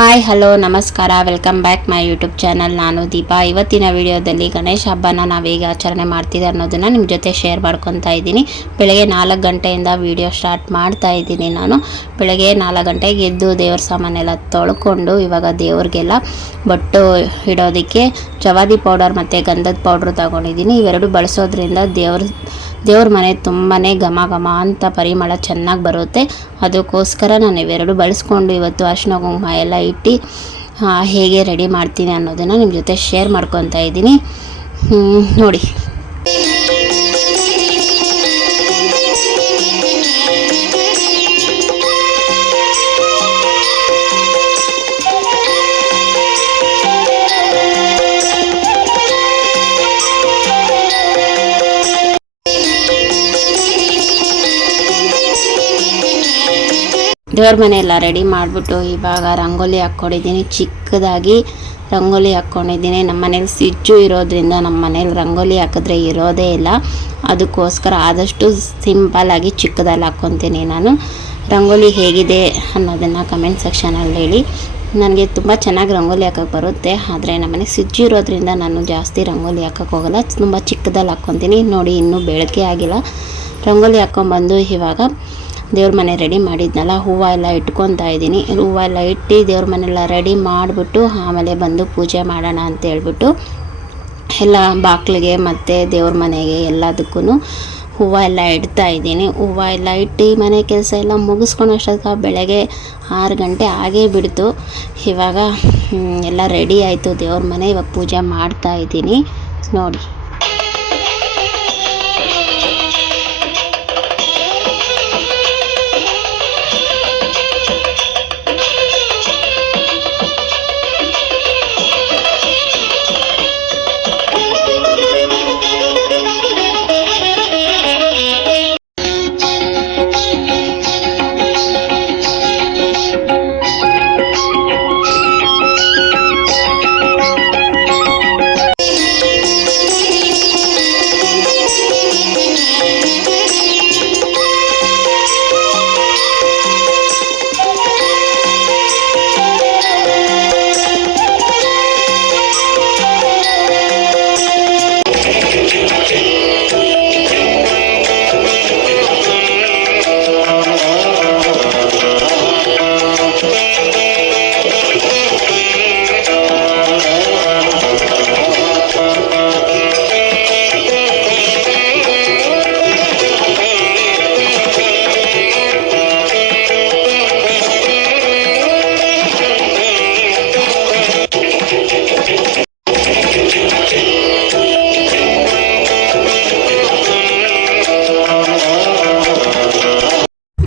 Hi hello ನಮಸ್ಕಾರ, welcome back my YouTube channel. ನಾನು ದೀಪಾ. ಇವತ್ತಿನ ವಿಡಿಯೋದಲ್ಲಿ ಗಣೇಶ ಹಬ್ಬನ ನಾವು ಹೇಗೆ ಆಚರಣೆ ಮಾಡ್ತೀವಿ ಅನ್ನೋದನ್ನು ನಿಮ್ಮ ಜೊತೆ ಶೇರ್ ಮಾಡ್ಕೊತಾ ಇದ್ದೀನಿ. ಬೆಳಗ್ಗೆ 4 ಗಂಟೆಯಿಂದ ವಿಡಿಯೋ ಸ್ಟಾರ್ಟ್ ಮಾಡ್ತಾ ಇದ್ದೀನಿ. ನಾನು ಬೆಳಗ್ಗೆ 4 ಗಂಟೆಗೆ ಎದ್ದು ದೇವ್ರ ಸಾಮಾನೆಲ್ಲ ತೊಳ್ಕೊಂಡು ಇವಾಗ ದೇವ್ರಿಗೆಲ್ಲ ಬೊಟ್ಟು ಇಡೋದಕ್ಕೆ ಜವಾದಿ ಪೌಡರ್ ಮತ್ತು ಗಂಧದ ಪೌಡ್ರು ತಗೊಂಡಿದ್ದೀನಿ. ಇವೆರಡು ಬಳಸೋದ್ರಿಂದ ದೇವ್ರ ಮನೆ ತುಂಬಾ ಘಮ ಘಮ ಅಂತ ಪರಿಮಳ ಚೆನ್ನಾಗಿ ಬರುತ್ತೆ. ಅದಕ್ಕೋಸ್ಕರ ನಾನು ಇವೆರಡು ಬಳಸ್ಕೊಂಡು ಇವತ್ತು ಅರಿಶಿನ ಕುಂಕುಮ ಎಲ್ಲ ಇಟ್ಟು ಹೇಗೆ ರೆಡಿ ಮಾಡ್ತೀನಿ ಅನ್ನೋದನ್ನು ನಿಮ್ಮ ಜೊತೆ ಶೇರ್ ಮಾಡ್ಕೊತಾ ಇದ್ದೀನಿ. ನೋಡಿ, ದೇವ್ರ ಮನೆ ಎಲ್ಲ ರೆಡಿ ಮಾಡಿಬಿಟ್ಟು ಇವಾಗ ರಂಗೋಲಿ ಹಾಕ್ಕೊಂಡಿದ್ದೀನಿ. ಚಿಕ್ಕದಾಗಿ ರಂಗೋಲಿ ಹಾಕ್ಕೊಂಡಿದ್ದೀನಿ. ನಮ್ಮ ಮನೇಲಿ ಸ್ವಿಚ್ಚು ಇರೋದ್ರಿಂದ ನಮ್ಮ ಮನೇಲಿ ರಂಗೋಲಿ ಹಾಕಿದ್ರೆ ಇರೋದೇ ಇಲ್ಲ. ಅದಕ್ಕೋಸ್ಕರ ಆದಷ್ಟು ಸಿಂಪಲ್ಲಾಗಿ ಚಿಕ್ಕದಲ್ಲಿ ಹಾಕ್ಕೊತೀನಿ. ನಾನು ರಂಗೋಲಿ ಹೇಗಿದೆ ಅನ್ನೋದನ್ನು ಕಮೆಂಟ್ ಸೆಕ್ಷನಲ್ಲಿ ಹೇಳಿ. ನನಗೆ ತುಂಬ ಚೆನ್ನಾಗಿ ರಂಗೋಲಿ ಹಾಕೋಕ್ಕೆ ಬರುತ್ತೆ, ಆದರೆ ನಮ್ಮನೆಗೆ ಸ್ವಿಚ್ ಇರೋದ್ರಿಂದ ನಾನು ಜಾಸ್ತಿ ರಂಗೋಲಿ ಹಾಕೋಕ್ಕೆ ಹೋಗಲ್ಲ. ತುಂಬ ಚಿಕ್ಕದಲ್ಲಿ ಹಾಕ್ಕೊತೀನಿ. ನೋಡಿ, ಇನ್ನೂ ಬೆಳಕೆ ಆಗಿಲ್ಲ. ರಂಗೋಲಿ ಹಾಕ್ಕೊಂಬಂದು ಇವಾಗ ದೇವ್ರ ಮನೆ ರೆಡಿ ಮಾಡಿದ್ನಲ್ಲ, ಹೂವು ಎಲ್ಲ ಇಟ್ಕೊತಾ ಇದ್ದೀನಿ. ಹೂವು ಎಲ್ಲ ಇಟ್ಟು ದೇವ್ರ ಮನೆಲ್ಲ ರೆಡಿ ಮಾಡಿಬಿಟ್ಟು ಆಮೇಲೆ ಬಂದು ಪೂಜೆ ಮಾಡೋಣ ಅಂತ ಹೇಳ್ಬಿಟ್ಟು ಎಲ್ಲ ಬಾಗಿಲಿಗೆ ಮತ್ತು ದೇವ್ರ ಮನೆಗೆ ಎಲ್ಲದಕ್ಕೂ ಹೂವು ಎಲ್ಲ ಇಡ್ತಾ ಇದ್ದೀನಿ. ಹೂವು ಎಲ್ಲ ಇಟ್ಟು ಮನೆ ಕೆಲಸ ಎಲ್ಲ ಮುಗಿಸ್ಕೊಳೋಷ್ಟಕ್ಕೆ ಬೆಳಗ್ಗೆ 6 ಗಂಟೆ ಆಗೇ ಬಿಡ್ತು. ಇವಾಗ ಎಲ್ಲ ರೆಡಿ ಆಯಿತು ದೇವ್ರ ಮನೆ. ಇವಾಗ ಪೂಜೆ ಮಾಡ್ತಾ ಇದ್ದೀನಿ. ನೋಡಿ,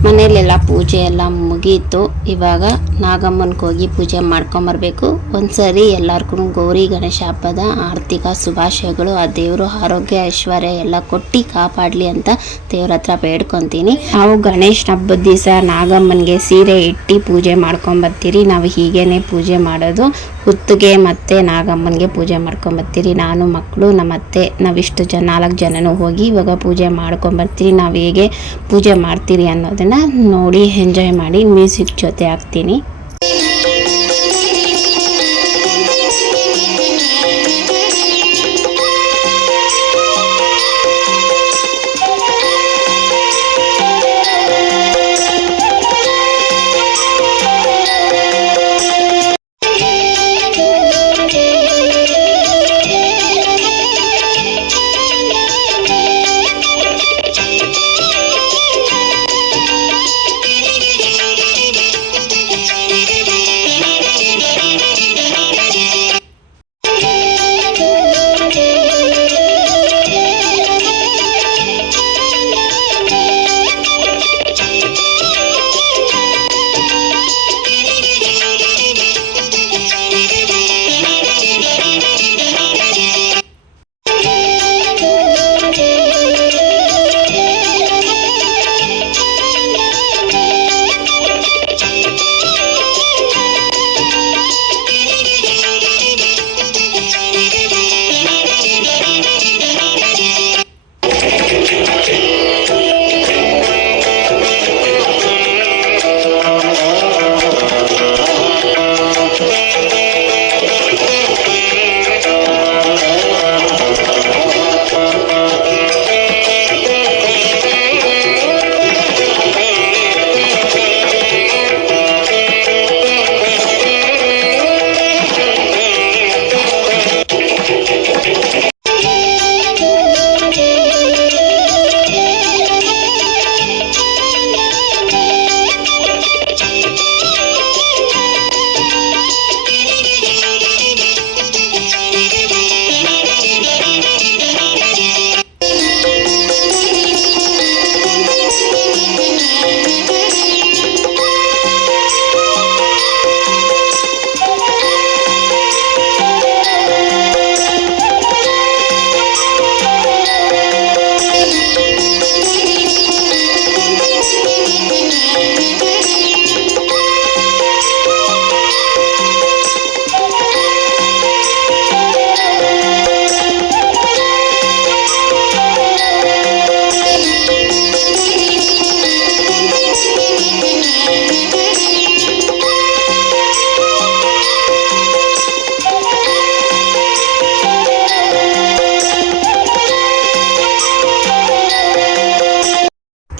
ಮನೆಯಲ್ಲೆಲ್ಲ ಪೂಜೆ ಎಲ್ಲ ಮುಗೀತು. ಇವಾಗ ನಾಗಮ್ಮನಿಗೆ ಹೋಗಿ ಪೂಜೆ ಮಾಡ್ಕೊಂಬರ್ಬೇಕು. ಒಂದ್ಸರಿ ಎಲ್ಲರಿಗೂ ಗೌರಿ ಗಣೇಶ ಹಬ್ಬದ ಆರ್ಥಿಕ ಶುಭಾಶಯಗಳು. ಆ ದೇವರು ಆರೋಗ್ಯ ಐಶ್ವರ್ಯ ಎಲ್ಲ ಕೊಟ್ಟು ಕಾಪಾಡಲಿ ಅಂತ ದೇವ್ರ ಹತ್ರ ಬೇಡ್ಕೊತೀನಿ. ನಾವು ಗಣೇಶ ಹಬ್ಬದ ದಿವಸ ನಾಗಮ್ಮನಿಗೆ ಸೀರೆ ಇಟ್ಟು ಪೂಜೆ ಮಾಡ್ಕೊಂಬರ್ತೀರಿ. ನಾವು ಹೀಗೇನೆ ಪೂಜೆ ಮಾಡೋದು. ಹುತ್ತಿಗೆ ಮತ್ತು ನಾಗಮ್ಮನಿಗೆ ಪೂಜೆ ಮಾಡ್ಕೊಂಬರ್ತೀರಿ. ನಾನು, ಮಕ್ಕಳು, ನಮ್ಮ ಅತ್ತೆ, ನಾವಿಷ್ಟು 4 ಜನನೂ ಹೋಗಿ ಇವಾಗ ಪೂಜೆ ಮಾಡ್ಕೊಂಬರ್ತೀರಿ. ನಾವು ಹೇಗೆ ಪೂಜೆ ಮಾಡ್ತೀರಿ ಅನ್ನೋದನ್ನು ನೋಡಿ ಎಂಜಾಯ್ ಮಾಡಿ. ಮ್ಯೂಸಿಕ್ ಜೊತೆ ಹಾಕ್ತೀನಿ.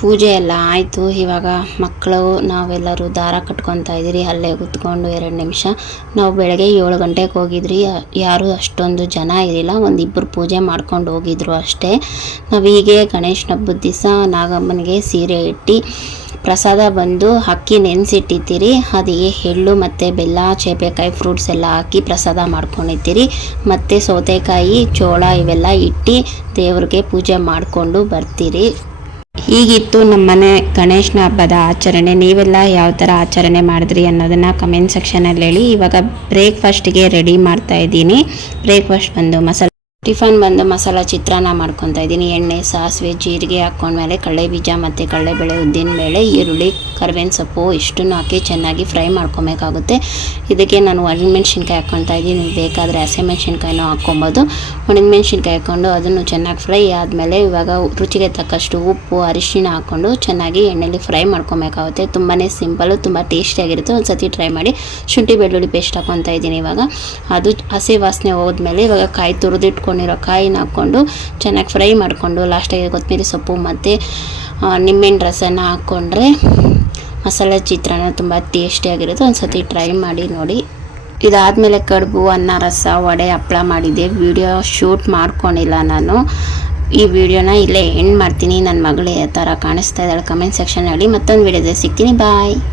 ಪೂಜೆ ಎಲ್ಲ ಆಯಿತು. ಇವಾಗ ಮಕ್ಕಳು ನಾವೆಲ್ಲರೂ ದಾರ ಕಟ್ಕೊತಾ ಇದ್ದೀರಿ. ಅಲ್ಲೇ ಕೂತ್ಕೊಂಡು 2 ನಿಮಿಷ. ನಾವು ಬೆಳಗ್ಗೆ 7 ಗಂಟೆಗೆ ಹೋಗಿದ್ರಿ. ಯಾರೂ ಅಷ್ಟೊಂದು ಜನ ಇರಲಿಲ್ಲ, ಒಂದಿಬ್ಬರು ಪೂಜೆ ಮಾಡ್ಕೊಂಡು ಹೋಗಿದ್ರು ಅಷ್ಟೇ. ನಾವು ಹೀಗೆ ಗಣೇಶನ ಹಬ್ಬದ ದಿವಸ ನಾಗಮ್ಮನಿಗೆ ಸೀರೆ ಇಟ್ಟು ಪ್ರಸಾದ ಬಂದು ಅಕ್ಕಿ ನೆನೆಸಿಟ್ಟಿರ್ತೀರಿ. ಅದಕ್ಕೆ ಎಳ್ಳು ಮತ್ತು ಬೆಲ್ಲ, ಚೇಪೆಕಾಯಿ, ಫ್ರೂಟ್ಸ್ ಎಲ್ಲ ಹಾಕಿ ಪ್ರಸಾದ ಮಾಡ್ಕೊಂಡಿರ್ತೀರಿ. ಮತ್ತು ಸೌತೆಕಾಯಿ, ಜೋಳ ಇವೆಲ್ಲ ಇಟ್ಟು ದೇವ್ರಿಗೆ ಪೂಜೆ ಮಾಡಿಕೊಂಡು ಬರ್ತೀರಿ. ಹೀಗಿತ್ತು ನಮ್ಮನೆ ಗಣೇಶನ ಹಬ್ಬದ ಆಚರಣೆ. ನೀವೆಲ್ಲ ಯಾವ ಥರ ಆಚರಣೆ ಮಾಡಿದ್ರಿ ಅನ್ನೋದನ್ನು ಕಮೆಂಟ್ ಸೆಕ್ಷನಲ್ಲಿ ಹೇಳಿ. ಇವಾಗ ಬ್ರೇಕ್ಫಾಸ್ಟಿಗೆ ರೆಡಿ ಮಾಡ್ತಾ ಇದ್ದೀನಿ. ಬ್ರೇಕ್ಫಾಸ್ಟ್ ಬಂದು ಟಿಫನ್ ಬಂದು ಮಸಾಲ ಚಿತ್ರಾನ್ನ ಮಾಡ್ಕೊತಾ ಇದ್ದೀನಿ. ಎಣ್ಣೆ, ಸಾಸಿವೆ, ಜೀರಿಗೆ ಹಾಕ್ಕೊಂಡ್ಮೇಲೆ ಕಡಲೆಬೀಜ ಮತ್ತು ಕಡಲೆಬೇಳೆ, ಉದ್ದಿನಬೇಳೆ, ಈರುಳ್ಳಿ, ಕರಿಬೇವಿನ ಸೊಪ್ಪು ಇಷ್ಟನ್ನು ಹಾಕಿ ಚೆನ್ನಾಗಿ ಫ್ರೈ ಮಾಡ್ಕೊಬೇಕಾಗುತ್ತೆ. ಇದಕ್ಕೆ ನಾನು ಒಣಮೆಣ್ಸಿನ್ಕಾಯಿ ಹಾಕ್ಕೊತಾ ಇದ್ದೀನಿ. ನೀವು ಬೇಕಾದರೆ ಹಸಿಮೆಣ್ಸಿನ್ಕಾಯಿನೂ ಹಾಕ್ಕೊಬೋದು. ಒಣಮೆಣ್ಸಿನ್ಕಾಯಿ ಹಾಕ್ಕೊಂಡು ಅದನ್ನು ಚೆನ್ನಾಗಿ ಫ್ರೈ ಆದಮೇಲೆ ಇವಾಗ ರುಚಿಗೆ ತಕ್ಕಷ್ಟು ಉಪ್ಪು, ಅರಿಶಿಣ ಹಾಕ್ಕೊಂಡು ಚೆನ್ನಾಗಿ ಎಣ್ಣೆಯಲ್ಲಿ ಫ್ರೈ ಮಾಡ್ಕೊಬೇಕಾಗುತ್ತೆ. ತುಂಬಾ ಸಿಂಪಲ್ಲು, ತುಂಬ ಟೇಸ್ಟಿಯಾಗಿರುತ್ತೆ. ಒಂದು ಸತಿ ಟ್ರೈ ಮಾಡಿ. ಶುಂಠಿ ಬೆಳ್ಳುಳ್ಳಿ ಪೇಸ್ಟ್ ಹಾಕ್ಕೊತಾ ಇದ್ದೀನಿ. ಇವಾಗ ಅದು ಹಸಿ ವಾಸನೆ ಹೋದ್ಮೇಲೆ ಇವಾಗ ಕಾಯಿ ತುರಿದಿಟ್ಕೊಂಡಿರೋ ಕಾಯಿನ ಹಾಕ್ಕೊಂಡು ಚೆನ್ನಾಗಿ ಫ್ರೈ ಮಾಡಿಕೊಂಡು ಲಾಸ್ಟಿಗೆ ಕೊತ್ತಂಬರಿ ಸೊಪ್ಪು ಮತ್ತು ನಿಂಬೆಹಣ್ಣು ರಸನ ಹಾಕ್ಕೊಂಡ್ರೆ ಮಸಾಲೆ ಚಿತ್ರಾನ್ನ ತುಂಬ ಟೇಸ್ಟಿಯಾಗಿರುತ್ತೆ. ಒಂದು ಸತಿ ಟ್ರೈ ಮಾಡಿ ನೋಡಿ. ಇದಾದಮೇಲೆ ಕಡುಬು, ಅನ್ನ, ರಸ, ವಡೆ, ಹಪ್ಪಳ ಮಾಡಿದ್ದೆ. ವಿಡಿಯೋ ಶೂಟ್ ಮಾಡ್ಕೊಂಡಿಲ್ಲ ನಾನು. ಈ ವಿಡಿಯೋನ ಇಲ್ಲೇ ಎಂಡ್ ಮಾಡ್ತೀನಿ. ನನ್ನ ಮಗಳು ಯಾವ ಥರ ಕಾಣಿಸ್ತಾ ಇದ್ದಾಳೆ ಕಮೆಂಟ್ ಸೆಕ್ಷನಲ್ಲಿ. ಮತ್ತೊಂದು ವಿಡಿಯೋದಲ್ಲಿ ಸಿಗ್ತೀನಿ. ಬಾಯ್.